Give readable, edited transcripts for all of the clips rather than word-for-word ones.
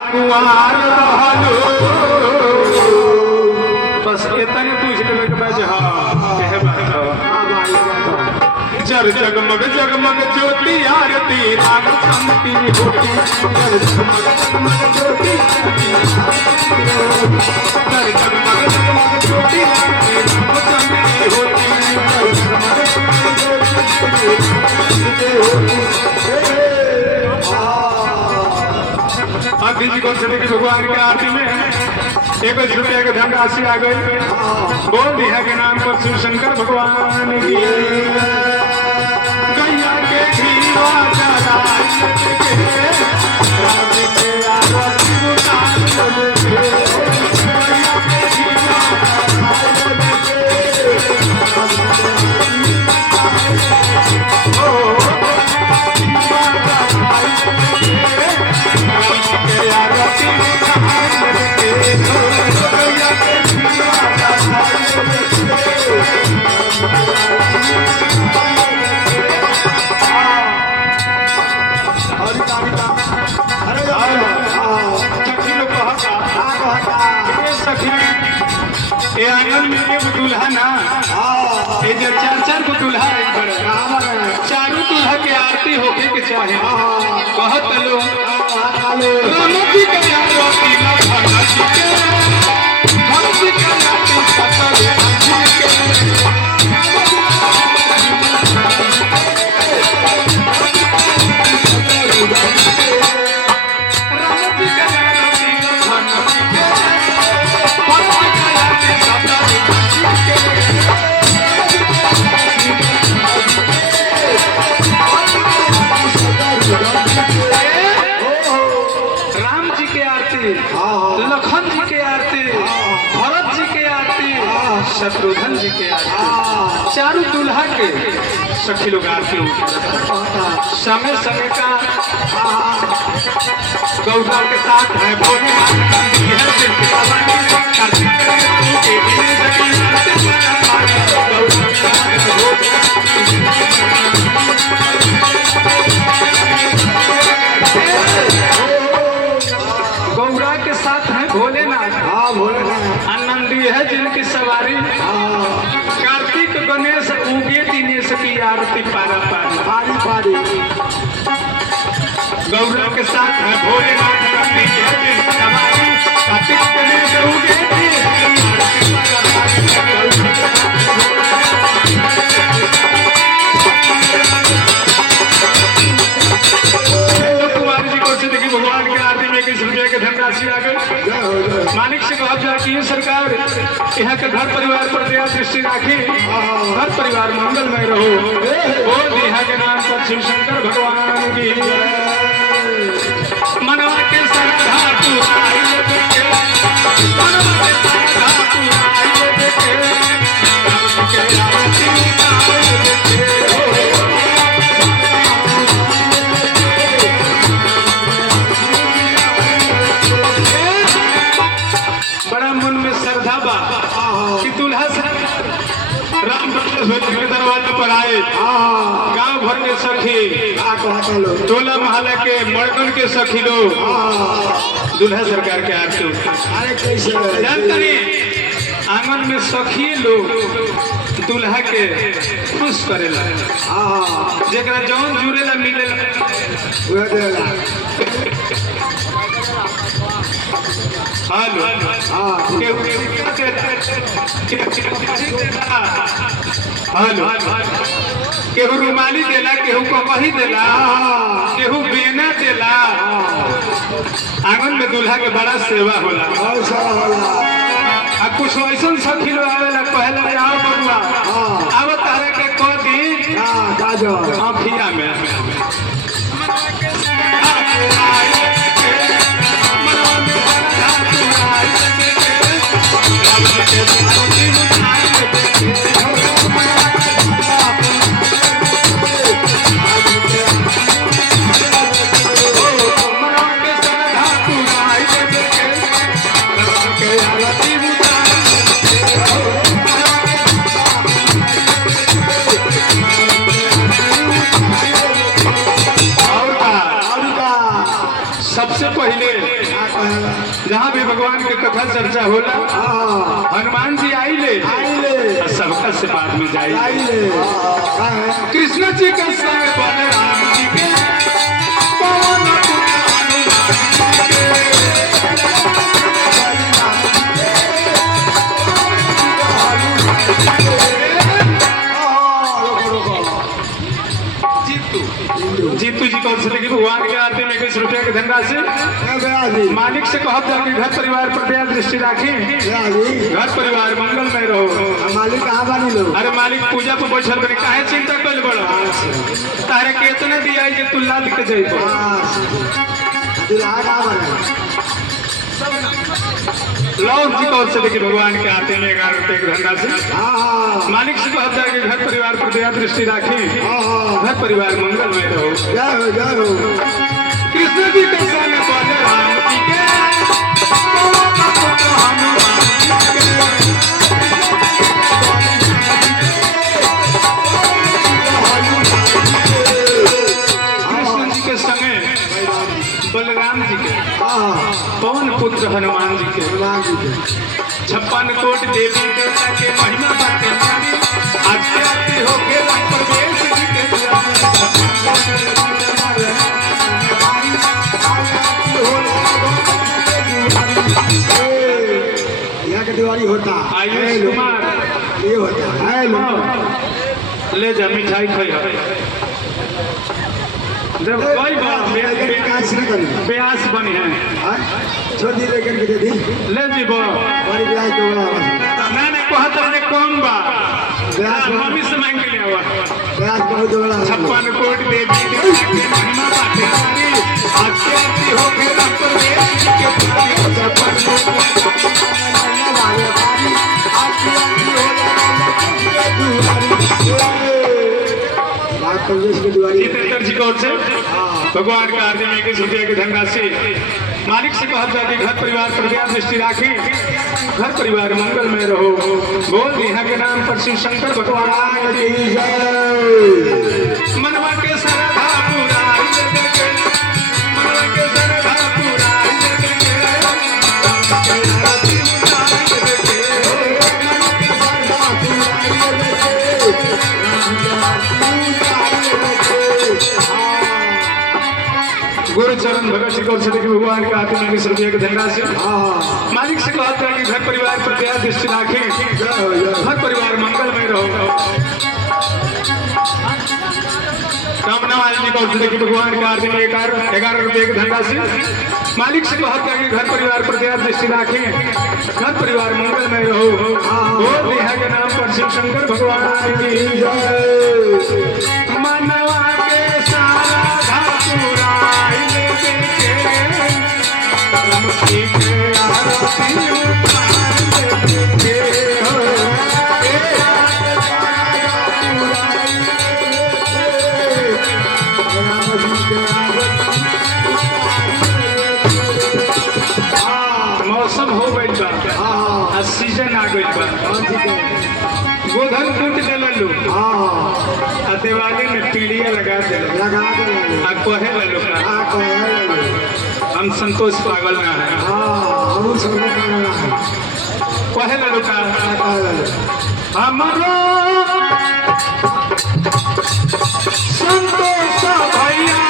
कुआर रहलो बस इतने पूछ लेवे के बाद हां कह बात जर जगमग जगमग ज्योति आरती राम शांति होती जर जगमग ज्योति जर जगमग ज्योति आरती राम शांति होती अभी जी कौन से भगवान के आरती में एक रुपया के धनराशि आ गई बोल दिया के नाम पर शिव शंकर भगवान की गैया के घीवा जगाई के राम के आरती उतार के गैया के घीवा दूल्हा ना चार को दूल्हा चारों दूल्हा के आरती होके के चाहे बहुत लोग जी का आरती शत्रुघ्न जी के आरती चारों दूल्हा के सखी लोग आरती समय समय का गौरा के साथ है भोले गौरा के साथ है भोलेनाथ आनंदी है जिनकी सवारी कार्तिक गणेश उगे दिनेश की आरती पारा पारी पारी गौरा के साथ है भोलेनाथ आनंदी है जिनकी सवारी कार्तिक गणेश उगे दिनेश की आरती कुमार जी को से देखिए भगवान के आरती में किस रुपये के धनराशि आ गई मालिक से कहा जाए कि सरकार यहाँ के घर परिवार पर दया दृष्टि राखी घर परिवार मंगलमय रहो और यहाँ के नाम पर शिव शंकर भगवान की मनवा के श्रद्धा पुराई दरवाजे पर आए गांव भर के सखी टोला मोहल्ला के मर्दन के सखी लोग दूल्हा सरकार के आरती जानते आंगन में सखी लोग दूल्हा के खुश करेला जरा जौन जुड़ेला मिलेला केहू रुमाली देला केहू कपही देला केहू बेना देला आंगन में दूल्हा के बड़ा सेवा होला आ कुछ ऐसा सखी लोग आवेला पहले आओ बबुआ अब तारे के को दी आँखिया में जहाँ भी भगवान के कथा चर्चा होला हनुमान जी आइले सबका से बाद में जाइले। कृष्ण जी के संग बलराम जी के पवन जीतू जी कौन से लेकिन भगवान के आते में 21 रुपया के धनराशि मालिक से कहो कि घर परिवार पर दया दृष्टि राखी, घर परिवार मंगल में रहो। मालिक कहाँ बानी लोग? अरे मालिक पूजा पर बैठल बने काहे चिंता कर बड़ तारे कितने दिया कि तू लाद के जाइबो। लौट जी कौन से लेकिन भगवान के आते में 11 रुपये की धनराशि मालिक से कहता है कि घर परिवार पर दया दृष्टि राखी, घर परिवार मंगल में रहो। जय हो कृष्ण जी के संग बलराम जी के कृष्ण जी के संगे बलराम जी के पवन पुत्र हनुमान जी के 56 कोट देवी देवता के महिमा बाटे आते आते होके प्रवेश जी के यहाँ का दिवाली होता आयुष कुमार ये होता है ले जा मिठाई खाई जब कोई बात ब्यास बनी है छोटी लेकर के दे दी ले जीबो बड़ी ब्याज तो ना कहत रहे कौन बा ब्यास मम्मी से मांग के ले आवा ब्याज बहुत बड़ा 56 कोट देवी देवता के महिमा बाटे आते आते हो के डॉक्टर वेद के पुत्र 56 जितेंद्र जी कौन से भगवान का आरती में 21 रुपये की धनराशि मालिक से कहता है कि घर परिवार पर दया दृष्टि राखी, घर परिवार मंगल में रहो। बोल यहाँ के नाम पर शिव शंकर भगवान की मनवा के सरधा पुराई मनवा के सरधा पुराई गुरु चरण भगत श्री कौन से भगवान का आते में 20 रुपये की धनराशि मालिक से कहता है कि घर परिवार पर दया दृष्टि राखें, घर परिवार मंगल में रहो। कामना वाली जी कौन से भगवान का आते में 11 रुपये की धनराशि मालिक से कहता है कि घर परिवार पर दया दृष्टि राखें, घर परिवार मंगल में रहो। बोल नेहा के नाम पर शिव शंकर भगवान की मनवा के सारा धातुराई मौसम हो गई बा सीजन आ गई बा गोधन कूट दिलू दिवाली में पीड़िया लगा दे कहे लू हम संतोष पागल ना है कहे लू का हमारो संतोष भैया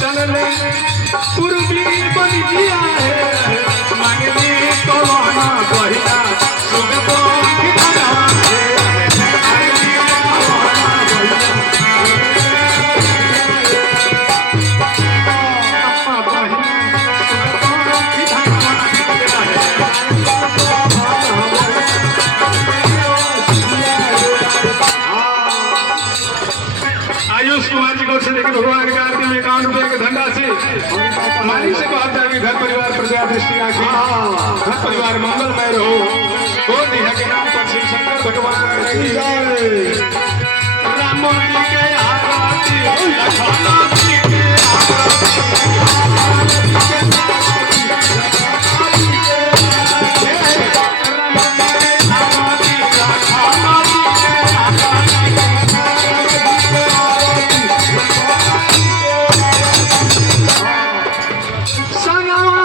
चलले पूर्वी बन गया है मांगली कौन भैया आयुष कुमार जी को से देखिए भगवान का आरती में 51 रुपये की धनराशि मालिक से कहता है कि घर परिवार पर दया दृष्टि राखें, घर परिवार मंगल में रहो। बोल नेहा के नाम पर शिव शंकर भगवान की जय। राम जी के आरती लखन जी के संगवा